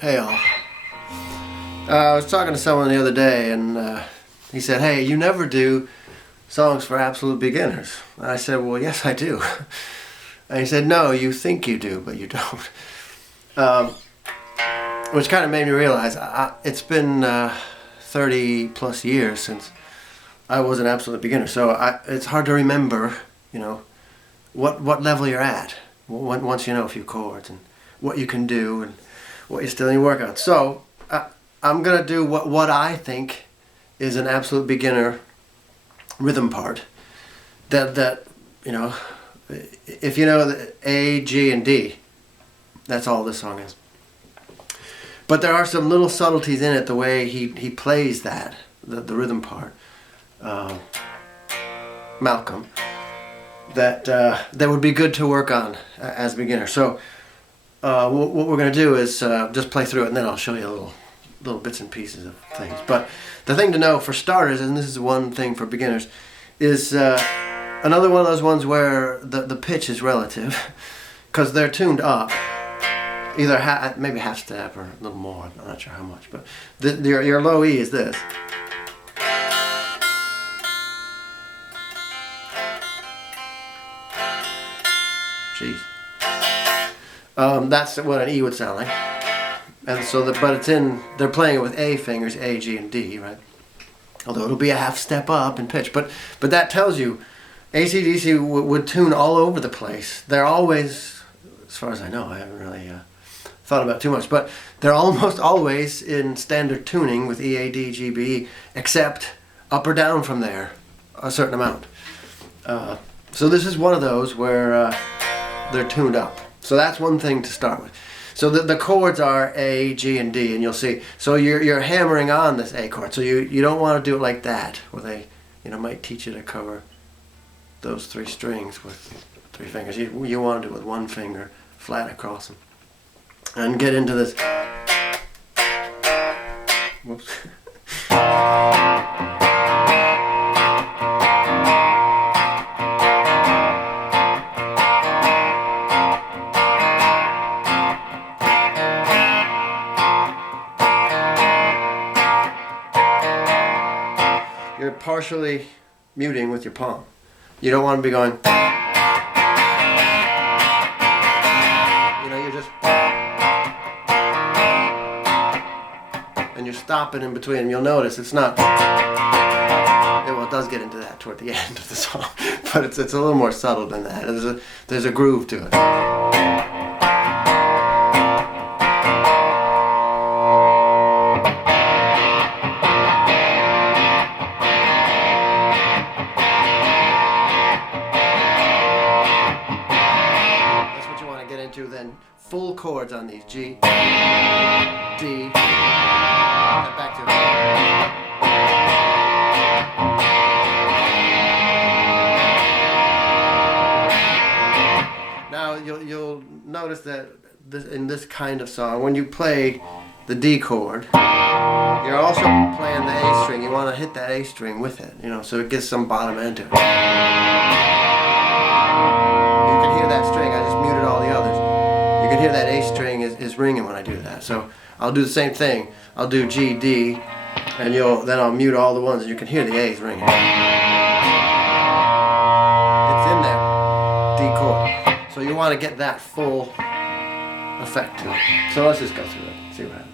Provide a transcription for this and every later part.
Hey all. I was talking to someone the other day and he said, hey, you never do songs for absolute beginners. And I said, well, yes, I do. And he said, no, you think you do, but you don't. Um, which kind of made me realize it's been 30 plus years since I was an absolute beginner. So it's hard to remember, what level you're at once you know a few chords and what you can do and what you still need to work on. So I'm going to do what I think is an absolute beginner rhythm part. That if you know the A, G, and D, that's all this song is. But there are some little subtleties in it, the way he plays that, the rhythm part, Malcolm, that would be good to work on as a beginner. So what we're going to do is just play through it, and then I'll show you little bits and pieces of things. But the thing to know for starters, and this is one thing for beginners, is another one of those ones where the pitch is relative, because they're tuned up, either maybe half step or a little more. I'm not sure how much, but your low E is this. Jeez. That's what an E would sound like. And so, but they're playing it with A fingers, A, G, and D, right? Although it'll be a half step up in pitch. But that tells you, AC/DC would tune all over the place. They're always, as far as I know, I haven't really thought about it too much, but they're almost always in standard tuning with E, A, D, G, B, except up or down from there, a certain amount. So this is one of those where they're tuned up. So that's one thing to start with. So the chords are A, G, and D, and you'll see. So you're hammering on this A chord. So you don't want to do it like that, where they might teach you to cover those three strings with 3 fingers. You want to do it with 1 finger flat across them, and get into this. Whoops. You're partially muting with your palm. You don't want to be going, you're just, and you're stopping in between, and you'll notice it's not, well, it does get into that toward the end of the song, but it's a little more subtle than that. There's a groove to it. Then full chords on these G, D, back to now you'll notice that in this kind of song, when you play the D chord, you're also playing the A string. You want to hit that A string with it, so it gets some bottom end to it. You can hear that string. I just muted all the others. You can hear that A string is ringing when I do that. So I'll do the same thing. I'll do G, D, and then I'll mute all the ones, and you can hear the A's ringing. It's in there, D chord. So you want to get that full effect to it. So let's just go through it, see what happens.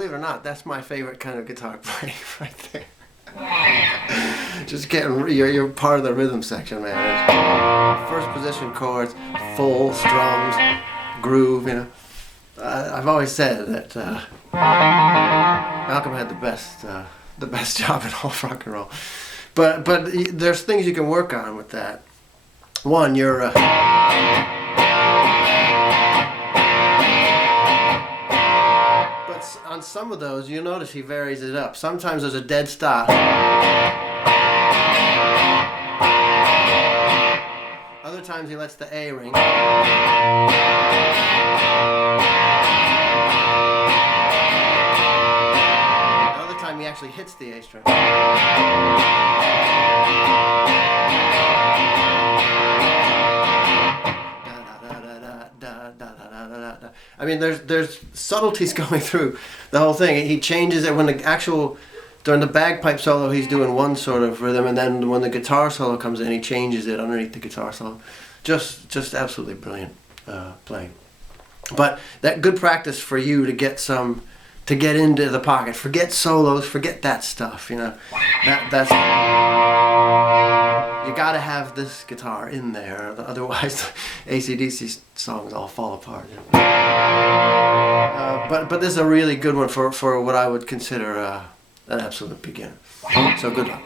believe it or not, that's my favorite kind of guitar playing right there. Just getting, you're part of the rhythm section, man. First position chords, full strums, groove, you know. I've always said that Malcolm had the best job in all of rock and roll. But there's things you can work on with that. One, you're on some of those, you'll notice he varies it up. Sometimes there's a dead stop. Other times he lets the A ring. Another time he actually hits the A string. I mean, there's subtleties going through the whole thing. He changes it when during the bagpipe solo, he's doing one sort of rhythm, and then when the guitar solo comes in, he changes it underneath the guitar solo. Just absolutely brilliant playing. But that good practice for you to get into the pocket. Forget solos, forget that stuff. You know, that's. You gotta have this guitar in there, otherwise the AC/DC songs all fall apart. You know? But this is a really good one for what I would consider an absolute beginner. So good luck.